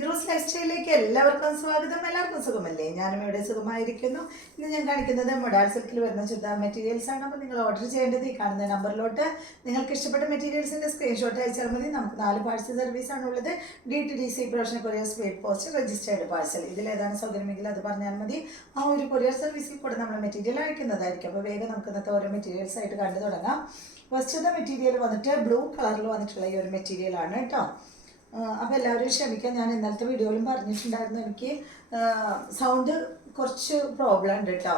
Firoz life സ്റ്റൈലിലേക്ക് എല്ലാവർക്കും സ്വാഗതം. എല്ലാവർക്കും സുഖമല്ലേ? ഞാനും ഇവിടെ സുഖമായിരിക്കുന്നു. ഇന്ന് ഞാൻ കാണിക്കുന്നത് മൊഡാൾ സിൽക്കിൽ വരുന്ന ചുരിദാർ മെറ്റീരിയൽസ് ആണ്. അപ്പോൾ നിങ്ങൾ ഓർഡർ ചെയ്യേണ്ടത് ഈ കാണുന്ന നമ്പറിലോട്ട് നിങ്ങൾക്ക് ഇഷ്ടപ്പെട്ട മെറ്റീരിയൽസിൻ്റെ സ്ക്രീൻഷോട്ട് അയച്ചാൽ മതി. നമുക്ക് 4 പാഴ്സൽ സർവീസാണ് ഉള്ളത്. DTDC professional courier speed post registered parcel. ഇതിലേതാണ് സൗകര്യമെങ്കിൽ അത് പറഞ്ഞാൽ മതി. ആ ഒരു കൊറിയർ സർവീസിൽ കൂടെ നമ്മൾ മെറ്റീരിയൽ അയക്കുന്നതായിരിക്കും. അപ്പോൾ വേഗം നമുക്ക് ഇന്നത്തെ ഓരോ മെറ്റീരിയൽസ് ആയിട്ട് കണ്ടു തുടങ്ങാം. ഫസ്റ്റത്തെ മെറ്റീരിയൽ വന്നിട്ട് ബ്ലൂ കളറിൽ വന്നിട്ടുള്ള ഈ ഒരു മെറ്റീരിയലാണ് കേട്ടോ. അപ്പോൾ എല്ലാവരും ക്ഷമിക്കാം. ഞാൻ ഇന്നലത്തെ വീഡിയോയിലും പറഞ്ഞിട്ടുണ്ടായിരുന്നു എനിക്ക് സൗണ്ട് കുറച്ച് പ്രോബ്ലം ഉണ്ട് കേട്ടോ.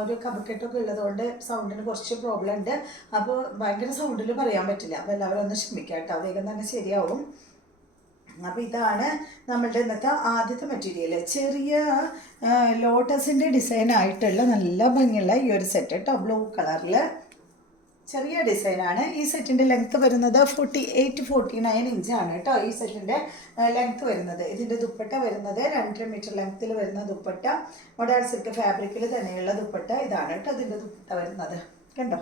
ഒരു കഫക്കെട്ടൊക്കെ ഉള്ളതുകൊണ്ട് സൗണ്ടിന് കുറച്ച് പ്രോബ്ലം ഉണ്ട്. അപ്പോൾ ഭയങ്കര സൗണ്ടിൽ പറയാൻ പറ്റില്ല. അപ്പോൾ എല്ലാവരും ഒന്ന് ക്ഷമിക്കാം കേട്ടോ. വേഗം തന്നെ ശരിയാവും. അപ്പോൾ ഇതാണ് നമ്മളുടെ ഇന്നത്തെ ആദ്യത്തെ മെറ്റീരിയൽ. ചെറിയ ലോട്ടസിൻ്റെ ഡിസൈൻ ആയിട്ടുള്ള നല്ല ഭംഗിയുള്ള ഈ ഒരു സെറ്റ് കേട്ടോ. ബ്ലൂ കളറിൽ ചെറിയ ഡിസൈനാണ്. ഈ സെറ്റിൻ്റെ ലെങ്ത്ത് വരുന്നത് 48-49 ഇഞ്ചാണ് കേട്ടോ. ഈ സെറ്റിൻ്റെ ലെങ്ത്ത് വരുന്നത്. ഇതിൻ്റെ ദുപ്പട്ട വരുന്നത് 2.5 മീറ്റർ ലെങ്ത്തിൽ വരുന്ന ദുപ്പട്ട. മൊഡാൾ സിൽക്ക് ഫാബ്രിക്കിൽ തന്നെയുള്ള ദുപ്പട്ട ഇതാണ് കേട്ടോ. ഇതിൻ്റെ ദുപ്പട്ട വരുന്നത് കണ്ടോ,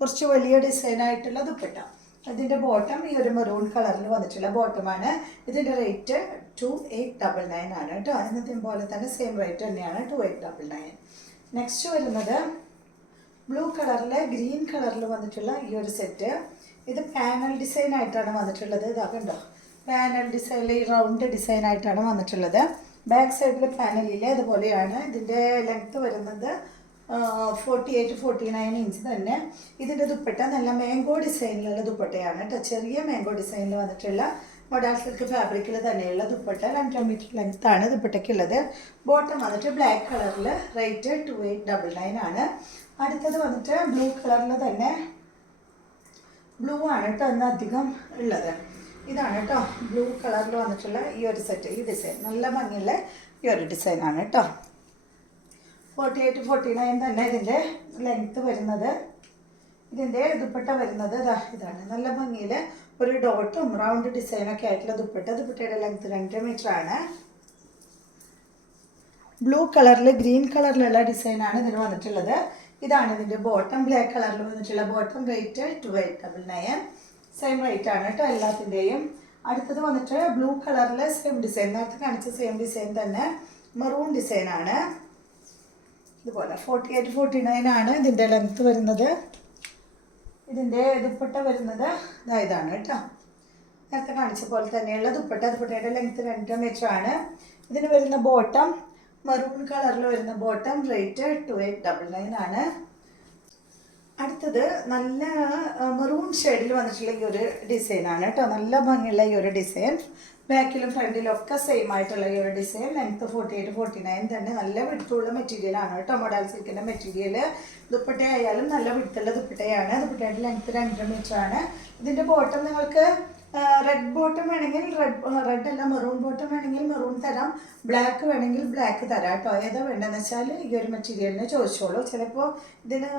കുറച്ച് വലിയ ഡിസൈനായിട്ടുള്ള ദുപ്പട്ട. ഇതിൻ്റെ ബോട്ടം ഈ ഒരു മെറൂൺ കളറിൽ വന്നിട്ടുള്ള ബോട്ടമാണ്. ഇതിൻ്റെ റേറ്റ് 2899 ആണ് കേട്ടോ. ഇന്നത്തെ പോലെ തന്നെ സെയിം റേറ്റ് തന്നെയാണ് 2899. നെക്സ്റ്റ് വരുന്നത് ബ്ലൂ കളറിൽ ഗ്രീൻ കളറിൽ വന്നിട്ടുള്ള ഈ ഒരു സെറ്റ്. ഇത് പാനൽ ഡിസൈൻ ആയിട്ടാണ് വന്നിട്ടുള്ളത്. ഇതാ കണ്ടോ, പാനൽ ഡിസൈനിൽ ഈ റൗണ്ട് ഡിസൈൻ ആയിട്ടാണ് വന്നിട്ടുള്ളത്. ബാക്ക് സൈഡിൽ പാനലിൽ അതുപോലെയാണ്. ഇതിൻ്റെ ലെങ്ത്ത് വരുന്നത് 48-49 ഇഞ്ച് തന്നെ. ഇതിൻ്റെ ദുപ്പട്ട നല്ല മാംഗോ ഡിസൈനിലുള്ള ദുപ്പട്ടയാണ് കേട്ടോ. ചെറിയ മാംഗോ ഡിസൈനിൽ വന്നിട്ടുള്ള മൊഡാൾ സിൽക്ക് ഫാബ്രിക്കിൽ തന്നെയുള്ള ദുപ്പട്ട. 2 മീറ്റർ ലെങ്ത്താണ് ദുപ്പട്ടയ്ക്കുള്ളത്. ബോട്ടം വന്നിട്ട് ബ്ലാക്ക് കളറിൽ റേറ്റ് 2899 ആണ്. അടുത്തത് വന്നിട്ട് ബ്ലൂ കളറിൽ തന്നെ ബ്ലൂ ആണ് കേട്ടോ ഇന്ന് അധികം ഉള്ളത്. ഇതാണ് കേട്ടോ ബ്ലൂ കളറിൽ വന്നിട്ടുള്ള ഈ ഒരു സെറ്റ്. ഈ ഡിസൈൻ നല്ല ഭംഗിയുള്ള ഈ ഒരു ഡിസൈനാണ് കേട്ടോ. 48-49 തന്നെ ഇതിൻ്റെ ലെങ്ത്ത് വരുന്നത്. ഇതിൻ്റെ ദുപ്പട്ട വരുന്നത് ഇതാണ്. നല്ല ഭംഗിയിൽ ഒരു ഡോട്ടും റൗണ്ട് ഡിസൈനൊക്കെ ആയിട്ടുള്ള ദുപ്പട്ട. ദുപ്പട്ടയുടെ ലെങ്ത്ത് 2 മീറ്റർ ആണ്. ബ്ലൂ കളറിൽ ഗ്രീൻ കളറിലുള്ള ഡിസൈനാണ് ഇതിന് വന്നിട്ടുള്ളത്. ഇതാണ് ഇതിൻ്റെ ബോട്ടം. ബ്ലാക്ക് കളറിൽ വന്നിട്ടുള്ള ബോട്ടം. റേറ്റ് 2899. സെയിം റേറ്റ് ആണ് കേട്ടോ എല്ലാത്തിൻ്റെയും. അടുത്തത് വന്നിട്ട് ബ്ലൂ കളറിൽ സെയിം ഡിസൈൻ, നേരത്തെ കാണിച്ച സെയിം ഡിസൈൻ തന്നെ മെറൂൺ ഡിസൈനാണ്. ഇതുപോലെ 48-49 ആണ് ഇതിൻ്റെ ലെങ്ത്ത് വരുന്നത്. ഇതിൻ്റെ ദുപ്പട്ട വരുന്നത് ഇതാണ് കേട്ടോ. നേരത്തെ കാണിച്ച പോലെ തന്നെയുള്ള ദുപ്പട്ട. ദുപ്പട്ടയുടെ ലെങ്ത്ത് 2 മീറ്റർ ആണ്. ഇതിന് വരുന്ന ബോട്ടം മെറൂൺ കളറിൽ വരുന്ന ബോട്ടം. റേറ്റ് 2899 ആണ്. അടുത്തത് നല്ല മെറൂൺ ഷെയ്ഡിൽ വന്നിട്ടുള്ള ഈ ഒരു ഡിസൈനാണ് കേട്ടോ. നല്ല ഭംഗിയുള്ള ഈ ഒരു ഡിസൈൻ. ബാക്കിലും ഫ്രണ്ടിലും ഒക്കെ സെയിം ആയിട്ടുള്ള ഈ ഒരു ഡിസൈൻ. ലെങ്ത്ത് 48-49 തന്നെ. നല്ല വിടുത്തുള്ള മെറ്റീരിയലാണ് കേട്ടോ മൊഡാൾ സിൽക്കിൻ്റെ മെറ്റീരിയൽ. ദുപ്പട്ട ആയാലും നല്ല വിടുത്തുള്ള ദുപ്പട്ടയാണ്. ദുപ്പട്ടയുടെ ലെങ്ത്ത് 2 മീറ്റർ ആണ്. ഇതിൻ്റെ ബോട്ടം നിങ്ങൾക്ക് റെഡ് ബോട്ടം വേണമെങ്കിൽ റെഡ് അല്ല മെറൂൺ ബോട്ടം വേണമെങ്കിൽ മെറൂൺ തരാം. ബ്ലാക്ക് വേണമെങ്കിൽ ബ്ലാക്ക് തരാം കേട്ടോ. ഏതാ വേണ്ടതെന്ന് വെച്ചാൽ ഈ ഒരു മെറ്റീരിയലിന് ചോദിച്ചോളൂ. ചിലപ്പോൾ ഇതിന്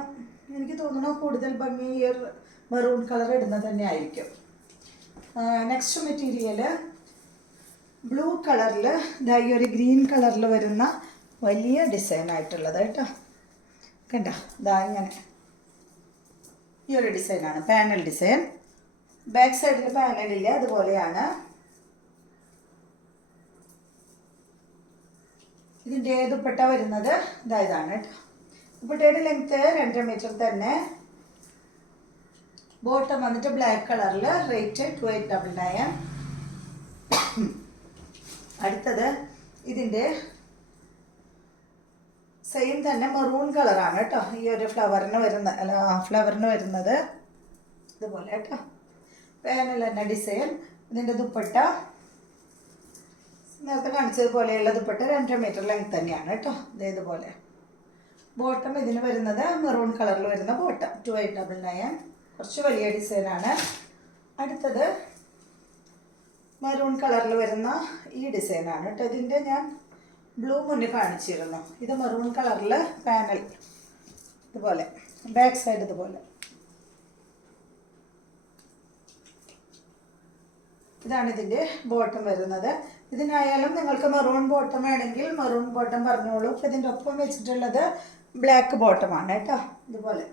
എനിക്ക് തോന്നുന്നു കൂടുതൽ ഭംഗി ഈ ഒരു മെറൂൺ കളർ ഇടുന്നത് തന്നെ ആയിരിക്കും. നെക്സ്റ്റ് മെറ്റീരിയൽ ബ്ലൂ കളറിൽ ഈ ഒരു ഗ്രീൻ കളറിൽ വരുന്ന വലിയ ഡിസൈൻ ആയിട്ടുള്ളത് കേട്ടോ. കണ്ടോ, ഇങ്ങനെ ഈ ഒരു ഡിസൈനാണ് പാനൽ ഡിസൈൻ. ബാക്ക് സൈഡിൽ പാനലില്ല, അതുപോലെയാണ്. ഇതിൻ്റെ ദുപ്പട്ട വരുന്നത് ഇതാണ് കേട്ടോ. ദുപ്പട്ടയുടെ ലെങ്ത്ത് 2 മീറ്റർ തന്നെ. ബോട്ടം വന്നിട്ട് ബ്ലാക്ക് കളറിൽ. റേറ്റ് 2899. അടുത്തത് ഇതിൻ്റെ സെയിം തന്നെ മെറൂൺ കളറാണ് കേട്ടോ. ഈ ഒരു ഫ്ലവറിന് വരുന്നത് ഇതുപോലെ കേട്ടോ. പാനൽ തന്നെ ഡിസൈൻ. ഇതിൻ്റെ ദുപ്പട്ട നേരത്തെ കാണിച്ചതുപോലെയുള്ള ദുപ്പട്ട 2 മീറ്റർ ലെങ്ത് തന്നെയാണ് കേട്ടോ. ഇതേതുപോലെ ബോട്ടം ഇതിന് വരുന്നത് മെറൂൺ കളറിൽ വരുന്ന ബോട്ടം. 2899. കുറച്ച് വലിയ ഡിസൈനാണ്. അടുത്തത് മെറൂൺ കളറിൽ വരുന്ന ഈ ഡിസൈനാണ് കേട്ടോ. ഇതിൻ്റെ ഞാൻ ബ്ലൂ മുന്നിൽ കാണിച്ചിരുന്നു. ഇത് മെറൂൺ കളറിൽ പാനൽ ഇതുപോലെ. ബാക്ക് സൈഡ് ഇതുപോലെ. ഇതാണ് ഇതിൻ്റെ ബോട്ടം വരുന്നത്. ഇതിനായാലും നിങ്ങൾക്ക് മെറൂൺ ബോട്ടം വേണമെങ്കിൽ മെറൂൺ ബോട്ടം പറഞ്ഞോളൂ. അപ്പോൾ ഇതിൻ്റെ ഒപ്പം വെച്ചിട്ടുള്ളത് ബ്ലാക്ക് ബോട്ടമാണ് കേട്ടോ. ഇതുപോലെ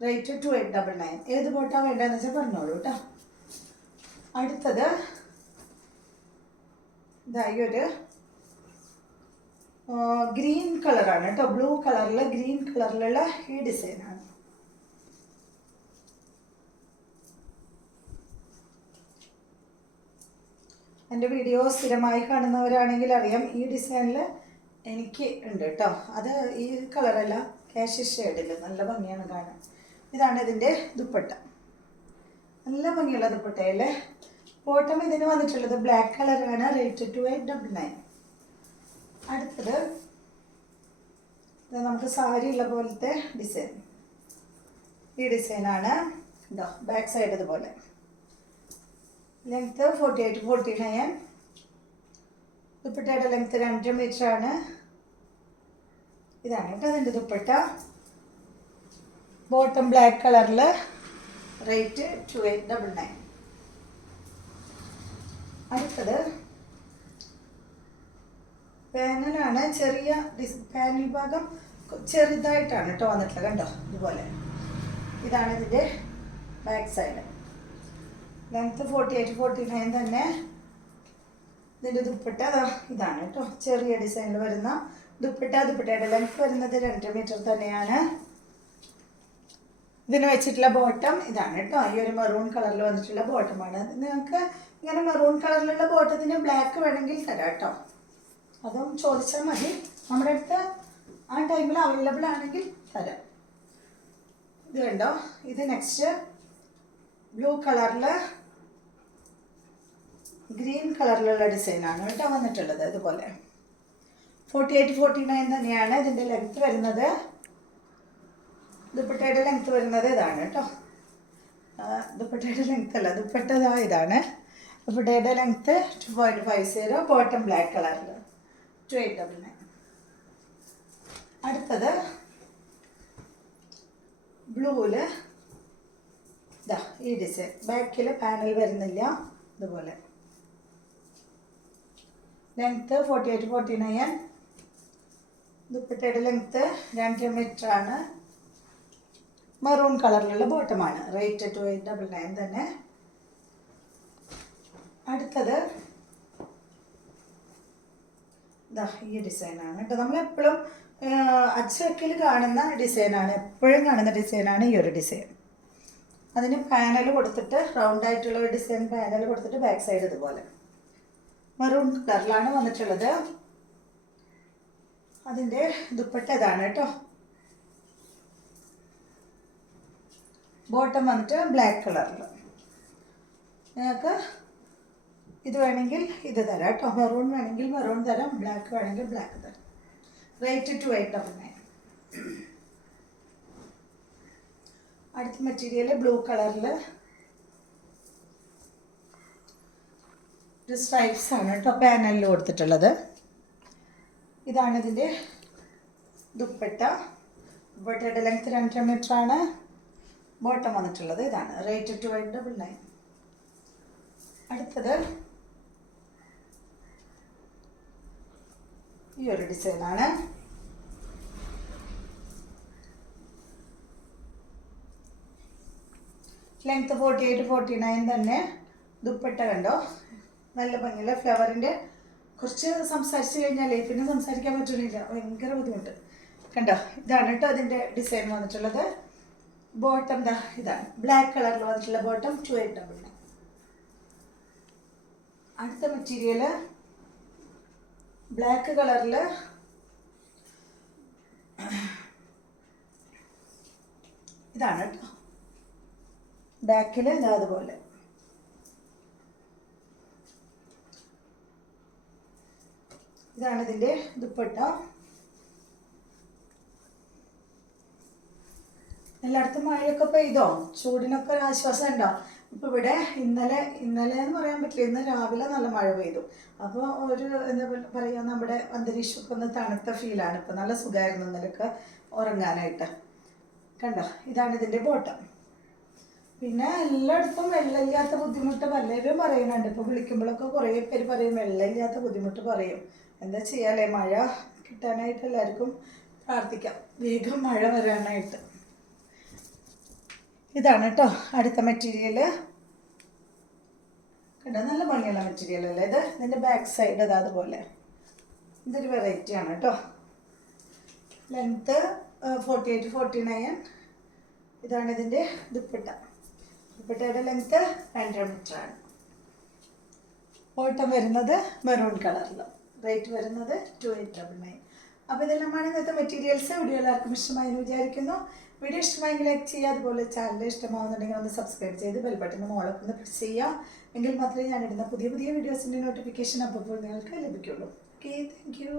റേറ്റ് 2899. ഏത് ബോട്ടാണ് വേണ്ടതെന്ന് വെച്ചാൽ പറഞ്ഞോളൂ കേട്ടോ. അടുത്തത് ഇതായി ഒരു ഗ്രീൻ കളറാണ് കേട്ടോ, ബ്ലൂ കളറിൽ ഗ്രീൻ കളറിലുള്ള ഈ ഡിസൈനാണ്. എൻ്റെ വീഡിയോ സ്ഥിരമായി കാണുന്നവരാണെങ്കിൽ അറിയാം, ഈ ഡിസൈനിൽ എനിക്ക് ഉണ്ട് കേട്ടോ. അത് ഈ കളറല്ല, കാഷ് ഷെയ്ഡിൽ നല്ല ഭംഗിയാണ് കാണാൻ. ഇതാണ് ഇതിൻ്റെ ദുപ്പട്ട, നല്ല ഭംഗിയുള്ള ദുപ്പട്ടയല്ലേ. ബോട്ടം ഇതിന് വന്നിട്ടുള്ളത് ബ്ലാക്ക് കളറാണ്. റേറ്റ് 2899. അടുത്തത് നമുക്ക് സാരി ഉള്ള പോലത്തെ ഡിസൈൻ. ഈ ഡിസൈനാണ് ഇതോ, ബാക്ക് സൈഡ് ഇതുപോലെ. ലെങ്ത്ത് 48-49. ദുപ്പട്ടയുടെ ലെങ്ത്ത് 2 മീറ്ററാണ്. ഇതാണ് കേട്ടോ അതിൻ്റെ ദുപ്പട്ട. ബോട്ടം ബ്ലാക്ക് കളറിൽ. റേറ്റ് 2899. അടുത്തത് പാനലാണ്. ചെറിയ പാനൽ ഭാഗം ചെറുതായിട്ടാണ് കേട്ടോ വന്നിട്ടുള്ളത്, കണ്ടോ ഇതുപോലെ. ഇതാണ് ഇതിൻ്റെ ബാക്ക് സൈഡ്. ലെങ്ത്ത് 48-49 തന്നെ. ഇതിൻ്റെ ദുപ്പട്ട ഇതാണ് കേട്ടോ, ചെറിയ ഡിസൈനിൽ വരുന്ന ദുപ്പട്ട. ദുപ്പട്ടയുടെ ലെങ്ത്ത് വരുന്നത് 2 മീറ്റർ തന്നെയാണ്. ഇതിന് വെച്ചിട്ടുള്ള ബോട്ടം ഇതാണ് കേട്ടോ, ഈ ഒരു മെറൂൺ കളറിൽ വന്നിട്ടുള്ള ബോട്ടമാണ്. നിങ്ങൾക്ക് ഇങ്ങനെ മെറൂൺ കളറിലുള്ള ബോട്ടത്തിന് ബ്ലാക്ക് വേണമെങ്കിൽ തരാം കേട്ടോ, അതും ചോദിച്ചാൽ മതി. നമ്മുടെ അടുത്ത് ആ ടൈമിൽ അവൈലബിൾ ആണെങ്കിൽ തരാം. ഇത് കണ്ടോ, ഇത് നെക്സ്റ്റ് ബ്ലൂ കളറിൽ ഗ്രീൻ കളറിലുള്ള ഡിസൈനാണ് കേട്ടോ വന്നിട്ടുള്ളത്. ഇതുപോലെ 48-49 തന്നെയാണ് ഇതിൻ്റെ ലെങ്ത്ത് വരുന്നത്. ദുപ്പട്ടയുടെ ലെങ്ത്ത് വരുന്നത് ഇതാണ് കേട്ടോ. ദുപ്പട്ടയുടെ ലെങ്ത്ത് അല്ല, ദുപ്പട്ട ഇതാണ്. ദുപ്പട്ടയുടെ ലെങ്ത്ത് 2.50. ബോട്ടം ബ്ലാക്ക് കളറിൽ 2899. അടുത്തത് ബ്ലൂവില് ഇതാ ഈ ഡിസൈൻ. ബാക്കിൽ പാനൽ വരുന്നില്ല, ഇതുപോലെ. ലെങ്ത്ത് 48-49. ദുപ്പട്ടയുടെ ലെങ്ത്ത് 2 മീറ്ററാണ്. മെറൂൺ കളറിലുള്ള ബോട്ടമാണ്. റേറ്റ് 2899 തന്നെ. അടുത്തത് ഇതാ ഈ ഡിസൈനാണ് കേട്ടോ. നമ്മളെപ്പോഴും അച്ചക്കിൽ കാണുന്ന ഡിസൈനാണ്, എപ്പോഴും കാണുന്ന ഡിസൈനാണ് ഈ ഒരു ഡിസൈൻ. അതിന് പാനൽ കൊടുത്തിട്ട് റൗണ്ട് ആയിട്ടുള്ള ഒരു ഡിസൈൻ പാനൽ കൊടുത്തിട്ട് ബാക്ക് സൈഡ് ഇതുപോലെ മെറൂൺ കളറിലാണ് വന്നിട്ടുള്ളത്. അതിൻ്റെ ദുപ്പട്ട ഇതാണ് കേട്ടോ. ബോട്ടം വന്നിട്ട് ബ്ലാക്ക് കളറിൽ. നിങ്ങൾക്ക് ഇത് വേണമെങ്കിൽ ഇത് തരാം കേട്ടോ. മെറൂൺ വേണമെങ്കിൽ മെറൂൺ തരാം, ബ്ലാക്ക് വേണമെങ്കിൽ ബ്ലാക്ക് തരാം. റേറ്റ് 2899. അടുത്ത മെറ്റീരിയൽ ബ്ലൂ കളറിൽ ഒരു സ്ട്രൈപ്സ് ആണ് കേട്ടോ പാനലിൽ കൊടുത്തിട്ടുള്ളത്. ഇതാണ് ഇതിൻ്റെ ദുപ്പട്ട. ദുപ്പട്ടയുടെ ലെങ്ത്ത് 2 മീറ്ററാണ്. ബോട്ടം വന്നിട്ടുള്ളത് ഇതാണ്. റേറ്റ് 2899. അടുത്തത് ഈ ഒരു ഡിസൈനാണ്. ലെങ്ത്ത് 48-49 തന്നെ. ദുപ്പട്ട കണ്ടോ, നല്ല ഭംഗിയുള്ള ഫ്ലവറിൻ്റെ. കുറച്ച് സംസാരിച്ച് കഴിഞ്ഞാലേ പിന്നെ സംസാരിക്കാൻ പറ്റുന്നില്ല, ഭയങ്കര ബുദ്ധിമുട്ട്. കണ്ടോ, ഇതാണ് കേട്ടോ അതിൻ്റെ ഡിസൈൻ വന്നിട്ടുള്ളത്. ബോട്ടം ഇതാണ് ബ്ലാക്ക് കളറിൽ വന്നിട്ടുള്ള ബോട്ടം 2899. അടുത്ത മെറ്റീരിയൽ ബ്ലാക്ക് കളറിൽ ഇതാണ് കേട്ടോ. ബാക്കിൽ ഇതാ അതുപോലെ. ഇതാണ് ഇതിൻ്റെ ദുപ്പട്ട. എല്ലായിടത്തും മഴയൊക്കെ പെയ്തോ? ചൂടിനൊക്കെ ഒരു ആശ്വാസം ഉണ്ടോ? ഇപ്പോൾ ഇവിടെ ഇന്നലെ എന്ന് പറയാൻ പറ്റില്ല, ഇന്ന് രാവിലെ നല്ല മഴ പെയ്തു. അപ്പോൾ ഒരു എന്താ പറയുക, നമ്മുടെ അന്തരീക്ഷമൊക്കെ ഒന്ന് തണുത്ത ഫീലാണ്. ഇപ്പോൾ നല്ല സുഖമായിരുന്നു ഇന്നലെയൊക്കെ ഉറങ്ങാനായിട്ട്. കണ്ടോ, ഇതാണ് ഇതിൻ്റെ ബോട്ടം. പിന്നെ എല്ലായിടത്തും വെള്ളമില്ലാത്ത ബുദ്ധിമുട്ട് പലരും പറയുന്നുണ്ട്. ഇപ്പോൾ വിളിക്കുമ്പോഴൊക്കെ കുറേ പേര് പറയും വെള്ളമില്ലാത്ത ബുദ്ധിമുട്ട് പറയും. എന്താ ചെയ്യാല്ലേ, മഴ കിട്ടാനായിട്ട് എല്ലാവർക്കും പ്രാർത്ഥിക്കാം, വേഗം മഴ വരാനായിട്ട്. ഇതാണ് കേട്ടോ അടുത്ത മെറ്റീരിയൽ. കേട്ടോ നല്ല ഭംഗിയുള്ള മെറ്റീരിയൽ അല്ലേ ഇത്. ഇതിൻ്റെ ബാക്ക് സൈഡ് അത് അതുപോലെ ഇതൊരു വെറൈറ്റി ആണ് കേട്ടോ. ലെങ്ത്ത് 48-49. ഇതാണ് ഇതിൻ്റെ ദുപ്പട്ട. ദുപ്പട്ടയുടെ ലെങ്ത്ത് 2.5 മീറ്ററാണ്. ഓട്ടം വരുന്നത് മെറൂൺ കളറിൽ. റേറ്റ് വരുന്നത് 2899. അപ്പോൾ ഇതെല്ലാമാണ് ഇന്നത്തെ മെറ്റീരിയൽസ്. വീഡിയോ എല്ലാവർക്കും ഇഷ്ടമായി എന്ന് വിചാരിക്കുന്നു. വീഡിയോ ഇഷ്ടമായെങ്കിൽ ലൈക്ക് ചെയ്യുക. അതുപോലെ ചാനൽ ഇഷ്ടമാവുന്നുണ്ടെങ്കിൽ ഒന്ന് സബ്സ്ക്രൈബ് ചെയ്ത് ബെൽ ബട്ടൺ മോളൊക്കെ ഒന്ന് പ്രസ് ചെയ്യുക. എങ്കിൽ മാത്രമേ ഞാനിടുന്ന പുതിയ പുതിയ വീഡിയോസിൻ്റെ നോട്ടിഫിക്കേഷൻ അപ്പോൾ നിങ്ങൾക്ക് ലഭിക്കുള്ളൂ. Okay, thank you.